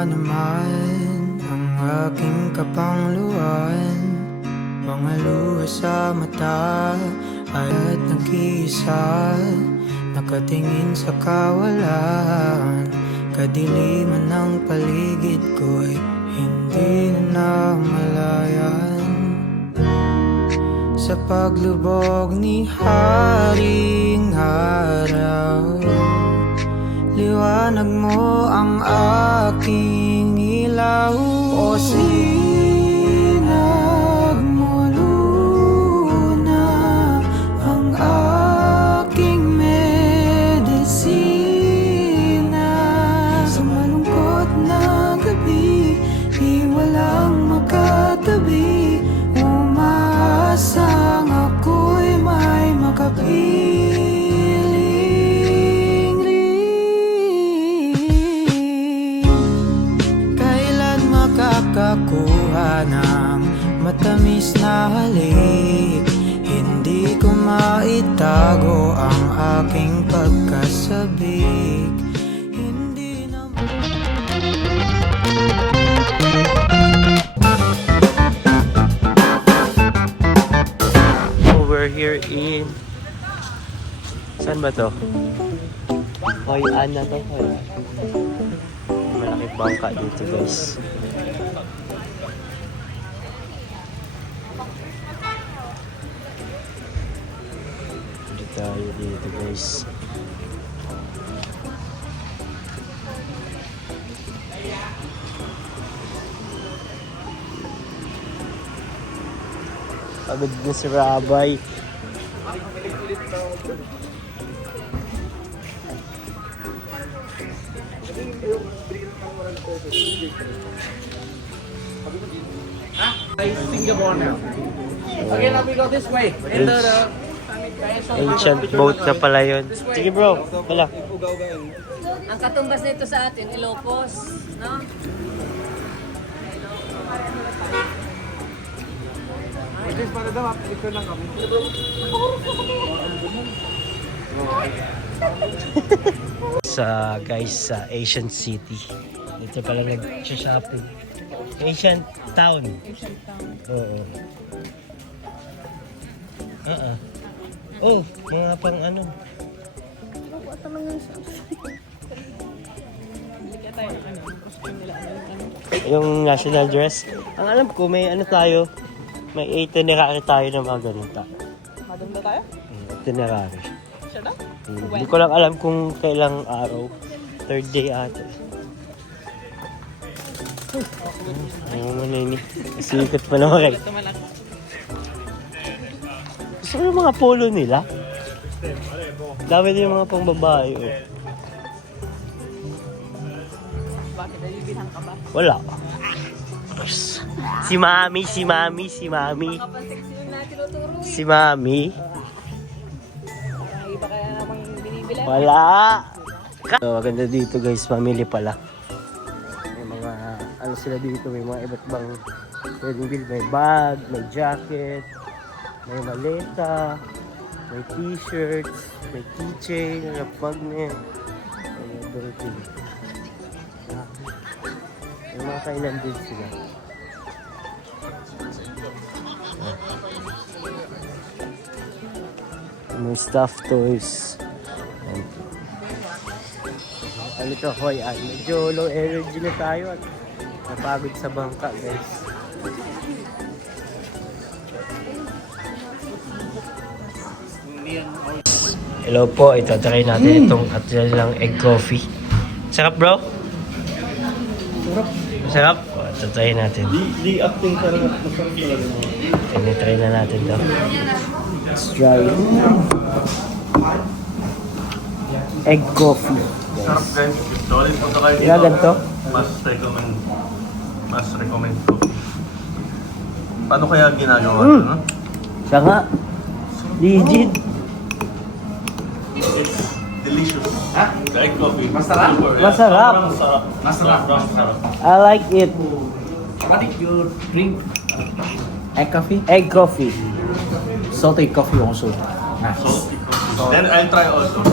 ba naman ang aking kapangluan? Mga luha sa mata at nag-iisa, nakatingin sa kawalan. Kadiliman ng paligid ko'y hindi na namalayan. Sa paglubog ni Haring Araw, liwanag mo ang aking ilaw. O sinag mo luna ang aking medisina. Sa malungkot na gabi, di walang makatabi. Umaasang ako'y may makapiling. Kailan makakakuha ng matamis na halik? Hindi ko maitago ang aking pagkasabik. Hindi na We're here in... Saan ba to? Hoy-an na to, Hoy-an. Malaking bangka dito, guys. Hindi tayo dito, guys. Pagod na si Rabay. Singapore now. Again, we go this way. Enter the Ancient boat na pala yun. Sige bro, wala. Ang katumbas nito sa atin, Ilocos, no? Sa guys, sa Asian City. Dito pala nag-shopping. Asian Town. Oo. Oh, mga pang ano. Yung national dress. Ang alam ko, may ano tayo. May itinerary tayo na mga ganito. Maganda tayo? Itinerary. Siya na? Hindi ko lang alam kung kailang araw. Third day ata. Ang manini. Sikat pa naman kayo. Gusto mo yung mga polo nila? Dami din yung mga pang babae. Oh. Bakit? Nalibilhan ka ba? Wala. Si Mami. Kapan-sexy yun na tinuturo. Si Mami. Parang iba kaya namang binibilan. Wala. So, maganda dito guys. Family pala. May mga ano sila dito. May mga iba't bang pwedeng bil. May bag, may jacket, may maleta, may t-shirts, may keychain, may magnet, may everything. May mga kailan din sila. May stuffed toys. Ano to, hoy, medyo low energy na tayo at napagod sa bangka, guys. Hello po, ito try natin itong lang egg coffee. Sarap bro? Sarap? Ito try natin. Di acting ka rin. Masarap talaga. Try na natin to. Let's try it. Egg coffee. Sarap guys. Solid punta kayo dito. Kaya ganito? Mas recommend ko. Paano kaya ginagawa ito, no? Siya nga. Legit. It's delicious. Ha? The egg coffee. Masarap? Super, yeah. Masarap. Sobrang sarap. Masarap. I like it. What did you drink? Egg coffee? Egg coffee. Salted coffee also. Nice. Salty coffee. Then I'll try also.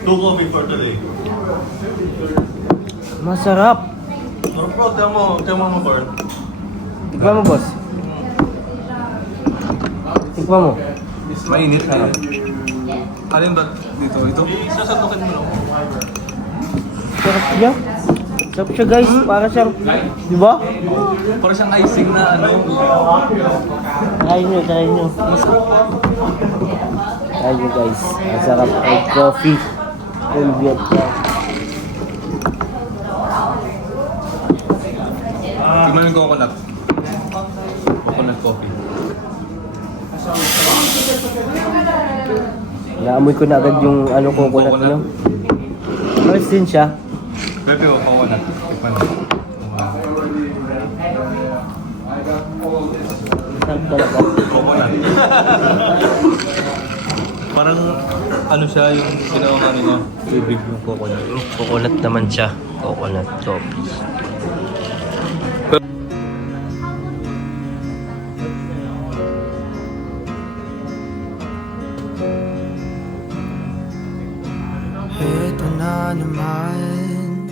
2 coffee for today. Masarap. Oh, bro, tiyan mo Carl. Tikman mo, boss. Tikman mo. Mainit na. Alin ba dito? Ito? Sasandukin mo lang. Sarap siya. Sarap siya, guys. Para siyang, di ba? Para siyang icing na ano. Try nyo, try nyo. Try nyo, guys. Masarap egg coffee. From Vietnam. Tingnan yung coconut. Coconut coffee. Naamoy ko na agad yung ano coconut, Coconut. ano. Ayos din siya. Pepe o coconut. Tikman mo. Sarap talaga. Coconut. Parang ano siya yung ginawa ano niya. Bibig yung coconut. Coconut naman siya. Coconut coffee. Ito na naman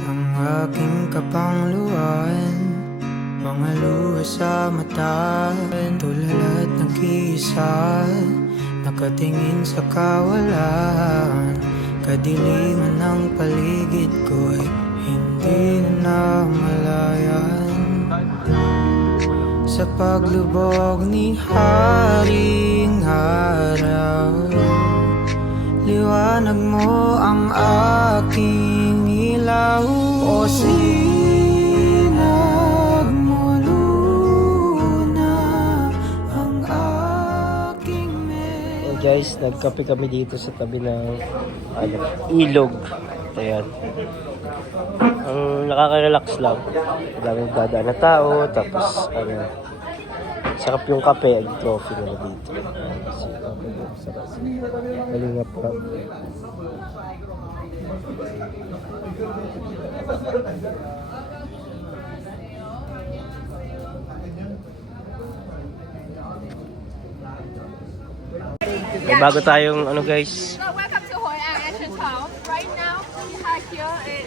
ang aking kapangluan. Mga luha sa mata, tulad ng nag-iisa, nakatingin sa kawalan. Kadiliman ng paligid ko'y hindi na namalayan. Sa paglubog ni Haring Araw, liwanag mo ang aking ilaw. O sinag mo luna ang aking So guys, nagkape kami dito sa tabi ng ilog. Ayan. Ang nakaka-relax lang. Daming dadaan na tao, tapos sarap yung kape at coffee nila dito. Kalingap ka. May bago tayong ano guys. So welcome to Hoi An Ancient Town. Right now,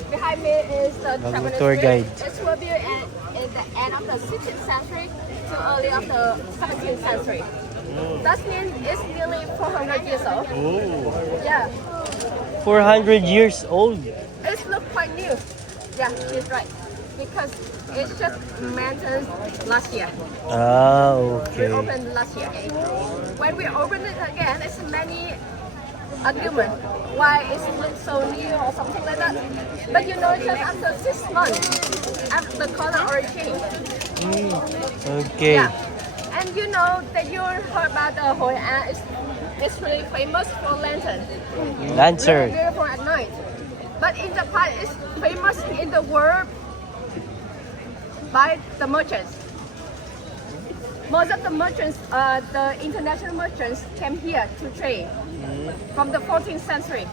behind me is the Bagong Japanese tour bridge. guide. It will be in the end of the 16th century to early of the 17th century. That means it's nearly 400 years old. Oh, Yeah, 400 years old. it looks quite new. Yeah, she's right. Because it's just maintained last year. Ah, We okay. opened last year. When we open it again, it's many argument why it looks so new or something like that. But you know, just after 6 months, after the color already changed. Okay. Yeah. And you know that you heard about the Hoi An. It's really famous for lantern. Lantern. Really beautiful at night. But in Japan, it's famous in the world by the merchants. Most of the merchants, the international merchants, came here to trade from the 14th century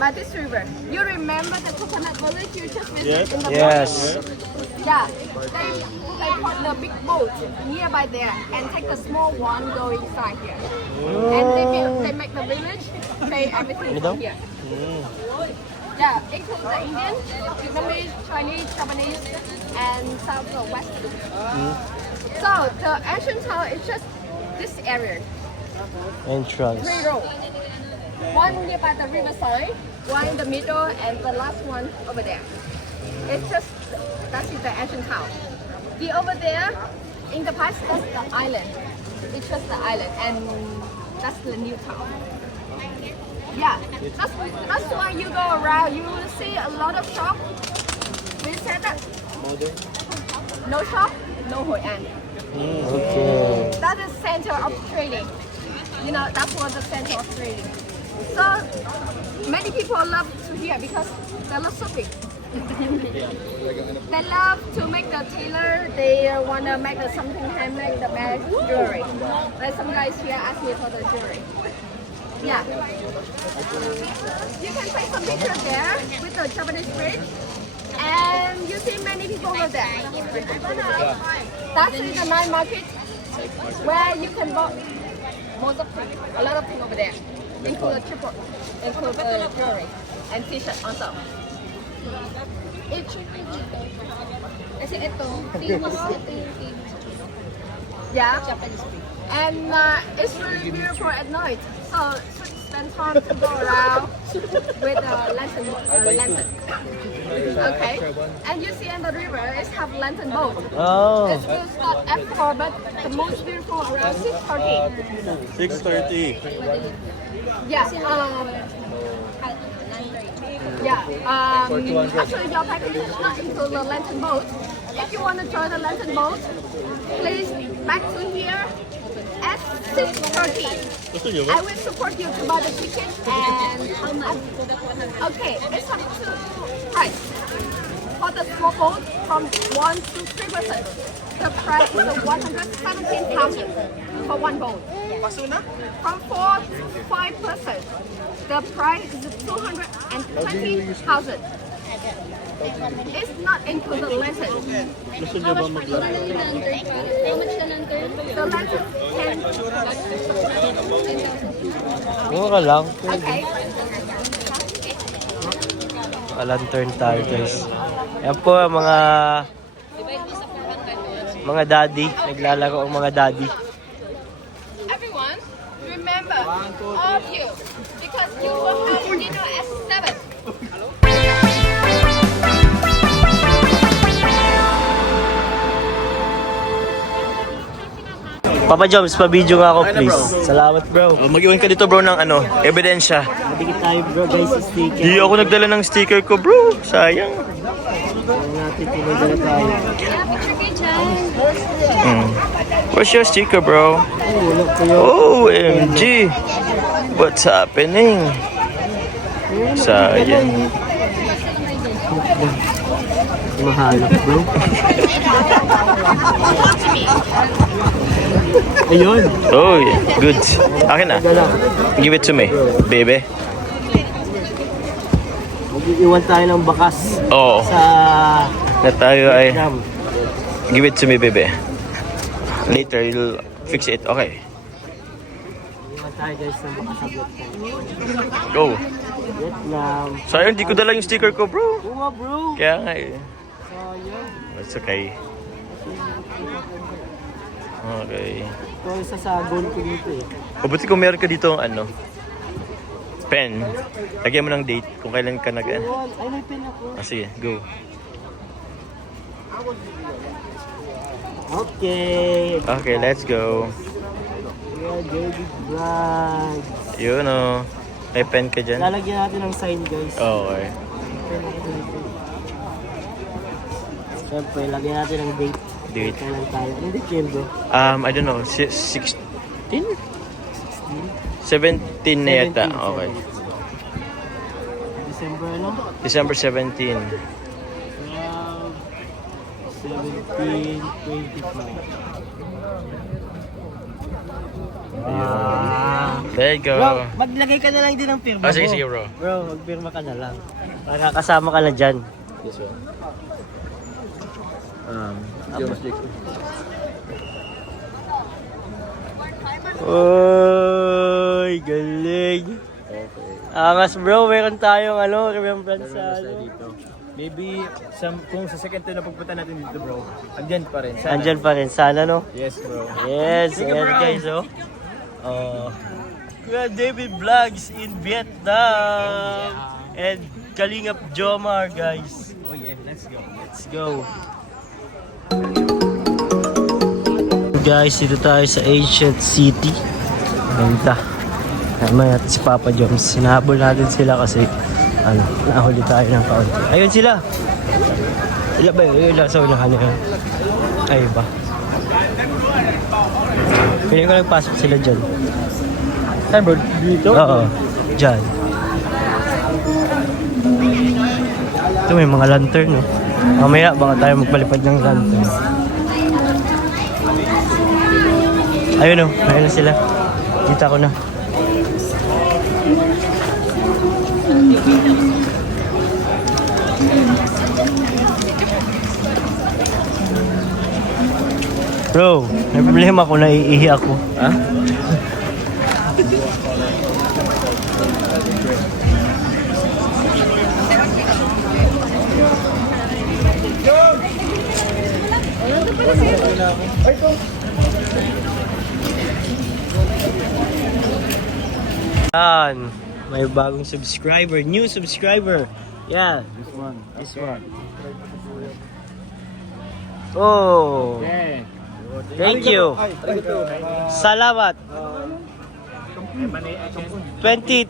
by this river. You remember the coconut village you just visited in the Yes. morning? Yeah, they put the big boat nearby there and take the small one go inside here. And they make the village, trade everything from here. Yeah, include the Indian, Vietnamese, Chinese, Japanese, and South or West. So the ancient town is just this area, Entrance. 3 rows. One nearby the riverside, one in the middle, and the last one over there. It's just that's the ancient town. The over there in the past that's the island. It's just the island, and that's the new town. Yeah, that's why you go around. You will see a lot of shop. We said that no shop, no Hoi An. Okay. That is center of trading. You know, that's what the center of trading. So many people love to here because they love shopping. They love to make the tailor. They want to make something handmade, the bag jewelry. Like some guys here ask me for the jewelry. Yeah. You can take some pictures there with the Japanese bridge. And you see many people over there. That's in the night market where you can buy most of things, a lot of things over there. Include jewelry and t-shirt also. each. Kasi ito, yeah. And it's really beautiful at night. So spend time to go around with a lantern. Okay. And you see in the river, it's have lantern boat. Oh. It will start at 4, but the most beautiful around 6:30. 6:30. Yeah. Actually, your package is not include the lantern boat. If you want to join the lantern boat, please back to here at 6:30. I will support you to buy the ticket and okay, it's up to price. For the small boat, from 1 to 3 person, the price is 117,000 for one boat. From 4 to 5 person, the price is 220,000. It's not included lantern. How much the lantern? The lantern can. Mura lang. Okay. Lantern tayo guys. Yan po ang mga daddy. Naglalaro ang mga daddy. Everyone, remember, all of you, because you will have dinner at 7. Papa Joms, pa-video nga ako please. Salamat bro. Mag-iwan ka dito bro ng ano, ebidensya. Madikit tayo bro guys sa sticker. Hindi ako nagdala ng sticker ko bro. Sayang. Ano natin kung may dala tayo. Where's your sticker bro? Ulog ko yun. OMG. What's happening? Sayang. Mahalap bro. Ayun. Oh, yeah. Good. Akin na. Give it to me, baby. Mag-iwan tayo ng bakas Oo. sa Na tayo ay... Vietnam. Give it to me, baby. Later, you'll fix it. Okay. Iwan tayo guys ng bakas sa Vietnam. Go. Vietnam. Sayang, di ko dala yung sticker ko, bro. Oo bro. Kaya nga eh. Sayang. It's okay. Okay. Ito isa sa goal ko dito eh. Mabuti kung meron ka dito ano, pen. Lagyan mo ng date kung kailan ka nag... Ayun. Ay, may pen ako. Sige, go. Okay. Okay, let's go. Yeah, David Bragg. Yun o. May pen ka dyan? Lalagyan natin ng sign guys. Okay. Pen ako dito. Siyempre, lagyan natin ng date. Date. Kailan tayo. Anong date yun bro? I don't know. 16? 17 na yata. Okay. December ano? December 17. 17, 25. There you go. Bro, maglagay ka na lang din ng pirma Oh, sige, mo. sige bro. Bro, magpirma ka na lang. Para kasama ka na dyan. This one. Uy, galing. Angas bro, meron tayong ano, remembrance sa ano. Maybe kung sa second time na pagpunta natin dito bro, andyan pa rin. Sana. Andyan pa rin, sana no? Yes bro. Yes, ayan guys oh. Oh. We have David Vlogs in Vietnam. And Kalingap Jomar guys. Oh yeah, let's go. Let's go. Guys, dito tayo sa Ancient City. Ganda. Naman natin si Papa Joms. Hinahabol natin sila kasi nahuli tayo ng kaunti. Ayun sila. Sila ba yun? Yung sa unahan nila. Ayun ba? Piling ko nagpasok sila dyan. Saan bro? Dito? Oo. Dyan. Ito may mga lantern no. Mamaya baka tayo magpalipad ng lantern. Ayun o, ayun na sila. Kita ko na. Bro, may problema ko, naiihi ako. Ha? Yan. May bagong subscriber. New subscriber. Yeah. This one. Oh. Thank you. Salamat. 20.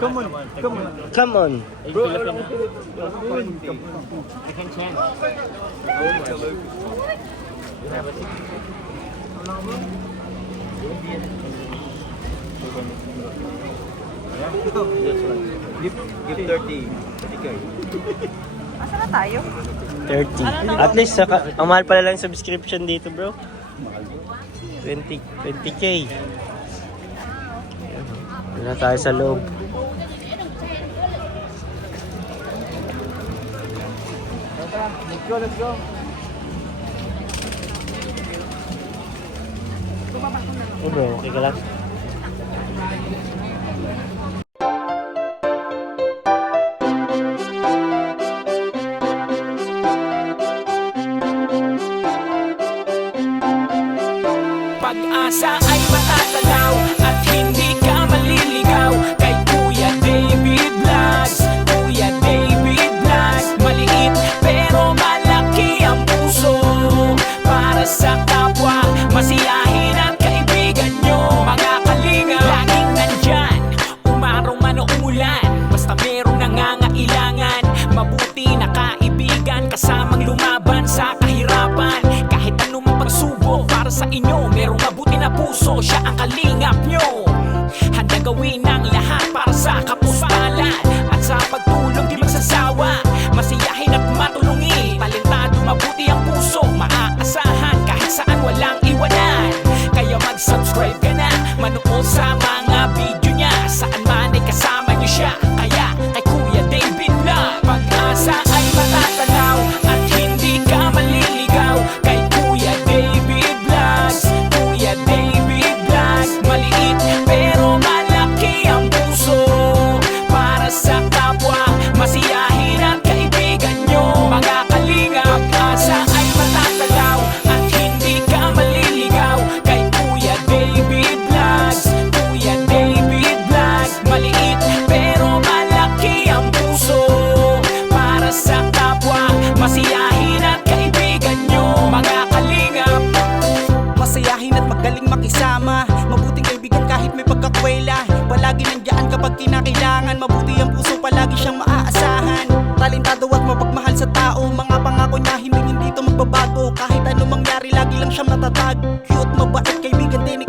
Come on. Give 30. Asa na tayo? 30. At least, ang mahal pala lang subscription dito, bro. 20k. Ayan na tayo sa loob. Let's go. Oh, bro, okay ka lang? Pag-asa ay matatanaw at hindi ka maliligaw kay Kuya David Vlogs. Kuya David Vlogs, maliit pero malaki ang puso para sa kapwa, masiyahin at kaibigan nyo. Mga kalinga, laging nandyan, umaraw man o umulan, basta merong nangangailangan. Mabuti na kaibigan, kasamang lumaban sa kahirapan. Kahit anumang pagsubok para sa inyo, merong mabuti na puso, siya ang kalingap nyo. Handa gawin ang lahat para sa kapustalan at sa pagtulong di magsasawa, masiyahin at matulungin. Talentado, mabuti ang puso, maaasahan kahit saan walang iwanan. Kaya mag-subscribe ka na, manood sa mga video niya, saan man ay kasama niyo siya. Kaya kay Kuya David Vlog, pag-asa ay matatanaw at hindi ka maliligaw kay Kuya David Vlogs. Kuya David Vlogs, maliit pero malaki ang puso para sa kapwa, masiyahin at kaibigan nyo. Mga kalinga, pag-asa ay matatanaw at hindi ka maliligaw kay Kuya David Vlogs. Kuya David Vlogs, maliit pero malaki ang puso para sa kapwa, masiyahin at kaibigan nyo. Mga kalingap, masayahin at magaling makisama, mabuting kaibigan kahit may pagkakwela. Palagi nandiyan kapag kinakailangan, mabuti ang puso, palagi siyang maaasahan. Talentado at mapagmahal sa tao, mga pangako niya hindi ito magbabago. Kahit anong mangyari, lagi lang siyang matatag. Cute, mabait, kaibigan din ni